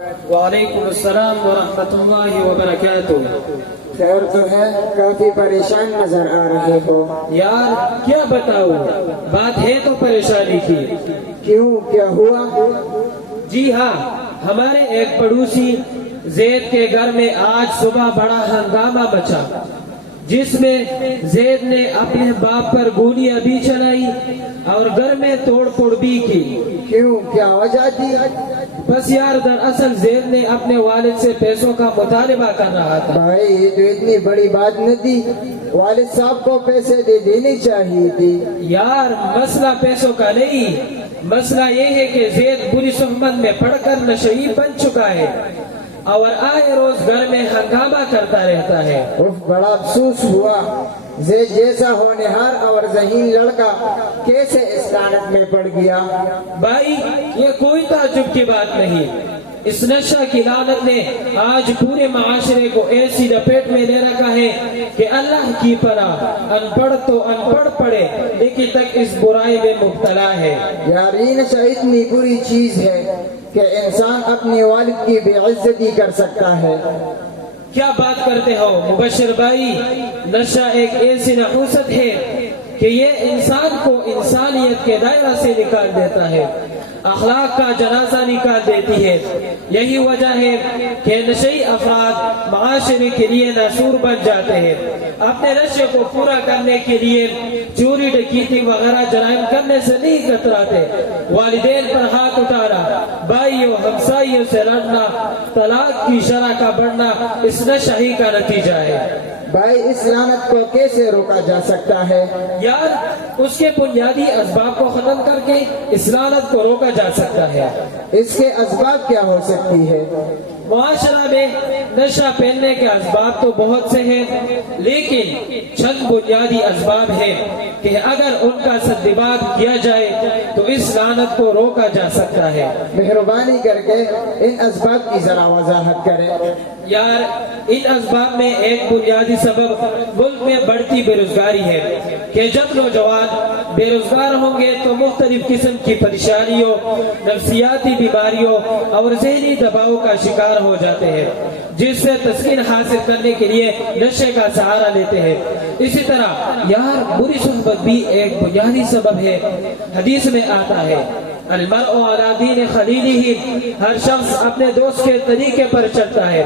وعلیکم السلام ورحمۃ اللہ وبرکاتہ۔ خیر تو ہے، کافی پریشان نظر آ رہے ہو۔ یار کیا بتاؤ، بات ہے تو پریشانی کی۔ کیوں، کیا ہوا؟ جی ہاں، ہمارے ایک پڑوسی زید کے گھر میں آج صبح بڑا ہنگامہ مچا، جس میں زید نے اپنے باپ پر گولیاں بھی چلائی اور گھر میں توڑ پھوڑ بھی کی۔ کیوں، کیا وجہ تھی؟ بس یار، دراصل زید نے اپنے والد سے پیسوں کا مطالبہ کر رہا تھا۔ بھائی یہ تو اتنی بڑی بات نہ تھی، والد صاحب کو پیسے دے دینی چاہیے تھی۔ یار مسئلہ پیسوں کا نہیں، مسئلہ یہ ہے کہ زید بری صحبت میں پڑھ کر نشئی بن چکا ہے اور آئے روز گھر میں ہنگامہ کرتا رہتا ہے۔ بڑا افسوس ہوا، زید جیسا ہونہار اور ذہین لڑکا کیسے اس لعنت میں پڑ گیا؟ بھائی یہ کوئی تعجب کی بات نہیں، اس نشہ کی لعنت نے آج پورے معاشرے کو ایسی لپیٹ میں لے رکھا ہے کہ اللہ کی پناہ، ان پڑھ تو ان پڑھ پڑے لیکن تک اس برائی میں مبتلا ہے۔ یار یہ نشہ اتنی بری چیز ہے کہ انسان اپنے والد کی بے عزتی کر سکتا ہے۔ کیا بات کرتے ہو مبشر بھائی، نشہ ایک ایسی نحوست ہے کہ یہ انسان کو انسانیت کے دائرہ سے نکال دیتا ہے، اخلاق کا جنازہ نکال دیتی ہے۔ یہی وجہ ہے کہ نشئی افراد معاشرے کے لیے ناسور بن جاتے ہیں۔ اپنے نشے کو پورا کرنے کے لیے چوری ڈکیتی وغیرہ جرائم کرنے سے نہیں کتراتے، والدین پر ہاتھ اٹھانا، بھائیوں ہمسائیوں سے لڑنا، طلاق کی شرح کا بڑھنا اس نشہ ہی کا نتیجہ ہے۔ بھائی اس لعنت کو کیسے روکا جا سکتا ہے؟ یار اس کے بنیادی اسباب کو ختم کر کے اس لعنت کو روکا جا سکتا ہے۔ اس کے اسباب کیا ہو سکتی ہے؟ معاشرہ میں نشہ پھیلنے کے اسباب تو بہت سے ہیں، لیکن چند بنیادی اسباب ہیں کہ اگر ان کا سدباب کیا جائے تو اس لعنت کو روکا جا سکتا ہے۔ مہربانی کر کے ان اسباب کی ذرا وضاحت کریں۔ یار ان اسباب میں ایک بنیادی سبب ملک میں بڑھتی بے روزگاری ہے کہ جب نوجوان بے روزگار ہوں گے تو مختلف قسم کی پریشانیوں، نفسیاتی بیماریوں اور ذہنی دباؤ کا شکار ہو جاتے ہیں، جس سے تسکین حاصل کرنے کے لیے نشے کا سہارا لیتے ہیں۔ اسی طرح یار بری صحبت بھی ایک بنیادی سبب ہے۔ حدیث میں آتا ہے المرء علی دین خلیلہ، ہر شخص اپنے دوست کے طریقے پر چلتا ہے۔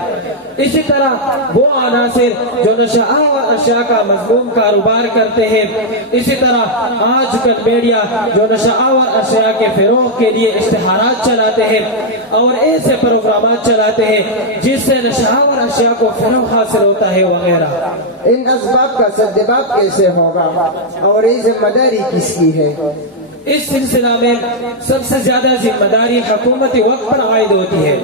اسی طرح وہ عناصر جو نشہ آور اشیاء کا مذموم کاروبار کرتے ہیں، اسی طرح آج کل میڈیا جو نشہ آور اشیاء کے فروغ کے لیے اشتہارات چلاتے ہیں اور ایسے پروگرامات چلاتے ہیں جس سے نشہ آور اشیاء کو فروغ حاصل ہوتا ہے وغیرہ۔ ان اسباب کا سدباب کیسے ہوگا اور یہ ذمہ داری کس کی ہے؟ اس سلسلہ میں سب سے زیادہ ذمہ داری حکومتی وقت پر عائد ہوتی ہے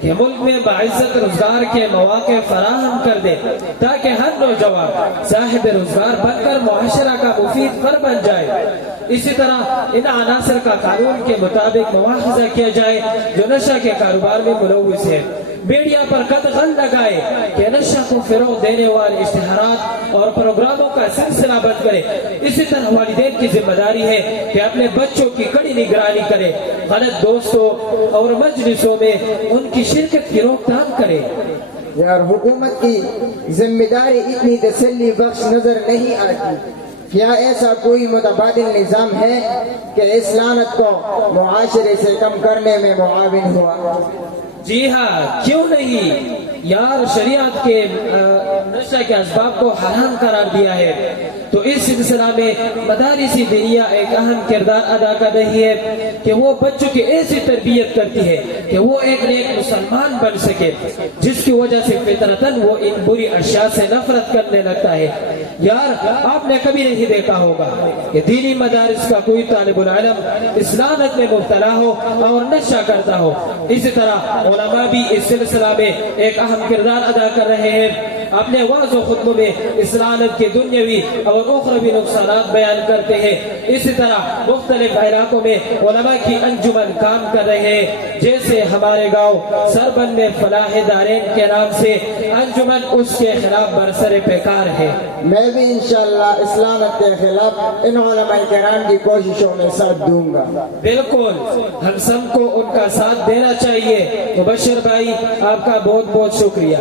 کہ ملک میں باعزت روزگار کے مواقع فراہم کر دے تاکہ ہر نوجوان صاحب روزگار بن کر معاشرہ کا مفید فرد بن جائے۔ اسی طرح ان عناصر کا قانون کے مطابق مواخذہ کیا جائے جو نشہ کے کاروبار میں ملوث ہے۔ میڈیا پر قدغن لگائے کہ نشہ کو فروغ دینے والے اشتہارات اور پروگراموں کا سلسلہ بند کرے۔ اسی طرح والدین کی ذمہ داری ہے کہ اپنے بچوں کی کڑی نگرانی کرے، غلط دوستوں اور مجلسوں میں ان کی شرکت کی روک تھام کرے۔ یار حکومت کی ذمہ داری اتنی تسلی بخش نظر نہیں آتی۔ کیا ایسا کوئی متبادل نظام ہے کہ اس لعنت کو معاشرے سے کم کرنے میں معاون ہوا؟ جی ہاں، کیوں نہیں یار، شریعت کے نشہ کے اسباب کو حرام قرار دیا ہے تو اس سلسلہ میں مدارس دینیہ ایک اہم کردار ادا کر رہی ہے کہ وہ بچوں کی ایسی تربیت کرتی ہے کہ وہ ایک نیک مسلمان بن سکے، جس کی وجہ سے فطرتاً وہ ان بری اشیاء سے نفرت کرنے لگتا ہے۔ یار آپ نے کبھی نہیں دیکھا ہوگا کہ دینی مدارس کا کوئی طالب العلم اس لعنت میں مبتلا ہو اور نشہ کرتا ہو۔ اسی طرح علماء بھی اس سلسلہ میں ایک اہم کردار ادا کر رہے ہیں۔ اپنے واضح و خطبوں میں اسلامت کے دنیاوی اور اخروی نقصانات بیان کرتے ہیں. اسی طرح مختلف علاقوں میں علماء کی انجمن کام کر رہے ہیں. جیسے ہمارے گاؤں سربند میں فلاح دارین کے نام سے انجمن اس کے خلاف برسر پیکار ہے. میں بھی انشاءاللہ اسلامت کے خلاف ان علماء کرام کی کوششوں میں ساتھ دوں گا. بالکل ہم سب کو ان کا ساتھ دینا چاہیے. مبشر بھائی آپ کا بہت بہت شکریہ.